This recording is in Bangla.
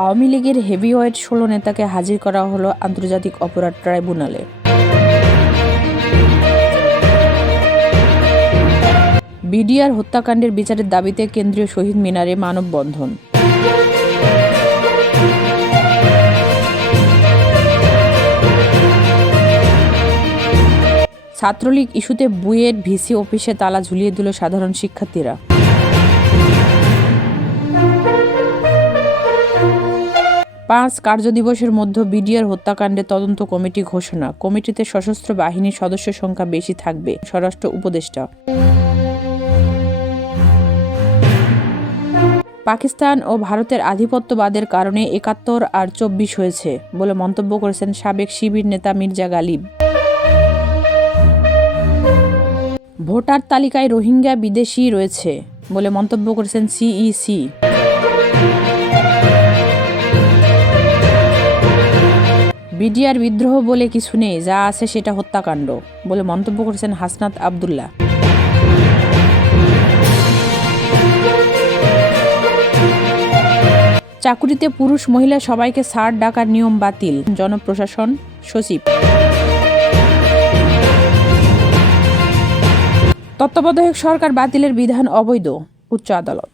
আওয়ামী লীগের হেভিওয়েট ১৬ নেতাকে হাজির করা হলো আন্তর্জাতিক অপরাধ ট্রাইব্যুনালে। বিডিআর হত্যাকাণ্ডের বিচারের দাবিতে কেন্দ্রীয় শহীদ মিনারে মানববন্ধন। ছাত্রলীগ ইস্যুতে বুয়েট ভিসি অফিসে তালা ঝুলিয়ে দিল সাধারণ শিক্ষার্থীরা। ৫ কার্যদিবসের মধ্যে বিডিআর হত্যাকাণ্ডে তদন্ত কমিটি ঘোষণা। কমিটিতে সশস্ত্র বাহিনীর সদস্য সংখ্যা বেশি থাকবে, স্বরাষ্ট্র উপদেষ্টা। পাকিস্তান ও ভারতের আধিপত্যবাদের কারণে ৭১ আর ২৪ হয়েছে বলে মন্তব্য করেছেন সাবেক শিবির নেতা মির্জা গালিব। ভোটার তালিকায় রোহিঙ্গা বিদেশি রয়েছে বলে মন্তব্য করেছেন সিইসি। বিডিআর বিদ্রোহ বলে কিছু নেই, যা আছে সেটা হত্যাকাণ্ড বলে মন্তব্য করেছেন হাসনাত আবদুল্লাহ। চাকুরিতে পুরুষ মহিলা সবাইকে স্যার ডাকার নিয়ম বাতিল, জনপ্রশাসন সচিব। তত্ত্বাবধায়ক সরকার বাতিলের বিধান অবৈধ, উচ্চ আদালত।